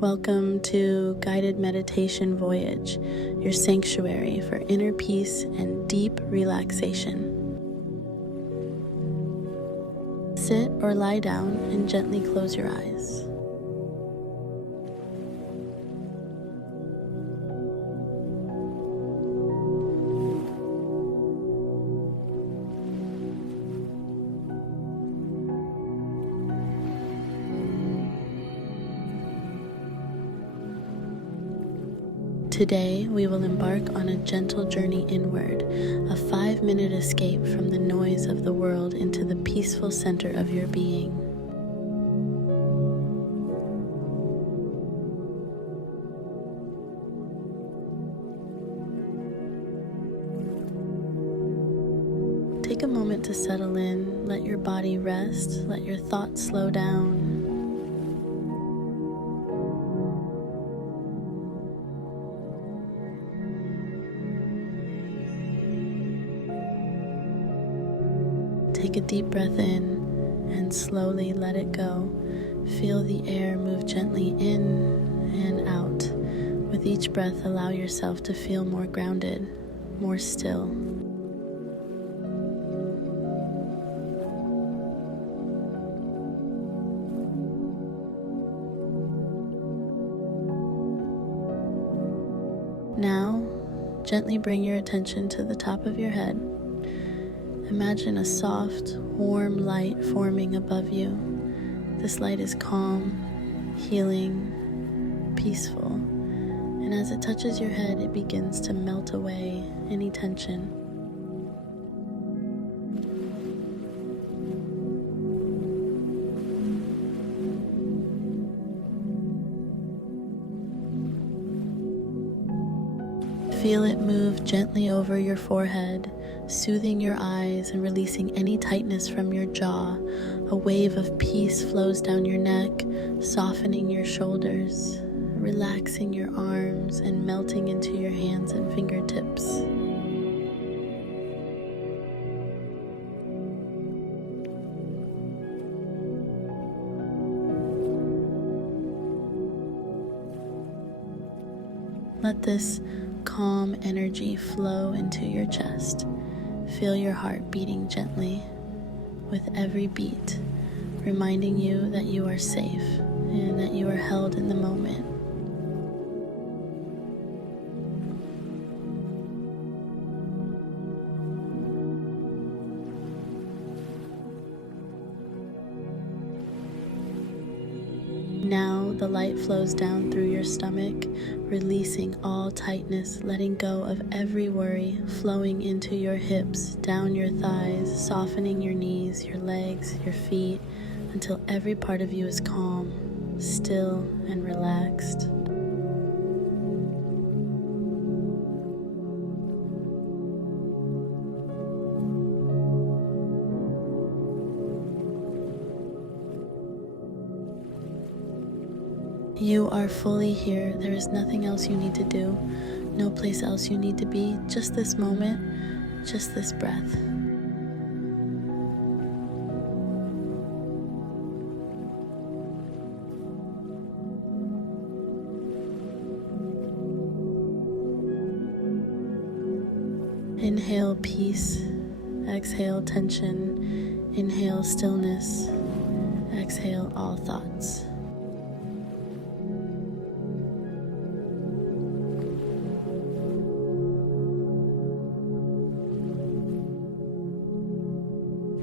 Welcome to Guided Meditation Voyage, your sanctuary for inner peace and deep relaxation. Sit or lie down and gently close your eyes. Today, we will embark on a gentle journey inward, a 5-minute escape from the noise of the world into the peaceful center of your being. Take a moment to settle in, let your body rest, let your thoughts slow down. Take a deep breath in and slowly let it go. Feel the air move gently in and out. With each breath, allow yourself to feel more grounded, more still. Now, gently bring your attention to the top of your head. Imagine a soft, warm light forming above you. This light is calm, healing, peaceful, and as it touches your head, it begins to melt away any tension. Feel it move gently over your forehead, soothing your eyes and releasing any tightness from your jaw. A wave of peace flows down your neck, softening your shoulders, relaxing your arms, and melting into your hands and fingertips. Let this calm energy flow into your chest. Feel your heart beating gently with every beat, reminding you that you are safe and that you are held in the moment. Now the light flows down through your stomach, releasing all tightness, letting go of every worry, flowing into your hips, down your thighs, softening your knees, your legs, your feet, until every part of you is calm, still, and relaxed. You are fully here. There is nothing else you need to do, no place else you need to be, just this moment, just this breath. Inhale peace, exhale tension, inhale stillness, exhale all thoughts.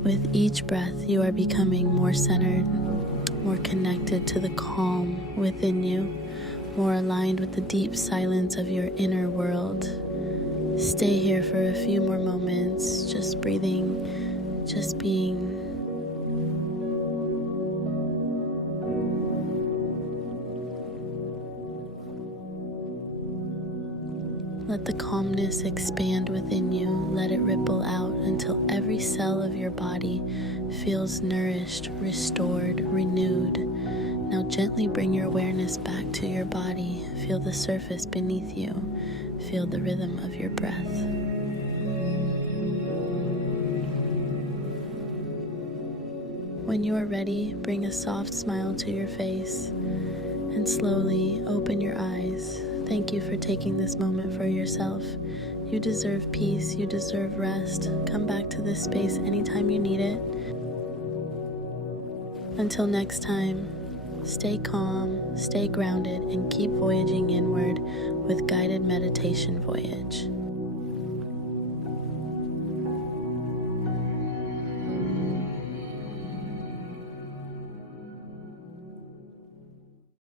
With each breath, you are becoming more centered, more connected to the calm within you, more aligned with the deep silence of your inner world. Stay here for a few more moments, just breathing, just being. Let the calmness expand within you. Let it ripple out until every cell of your body feels nourished, restored, renewed. Now gently bring your awareness back to your body. Feel the surface beneath you. Feel the rhythm of your breath. When you are ready, bring a soft smile to your face and slowly open your eyes. Thank you for taking this moment for yourself. You deserve peace, you deserve rest. Come back to this space anytime you need it. Until next time, stay calm, stay grounded, and keep voyaging inward with guided meditation Voyage.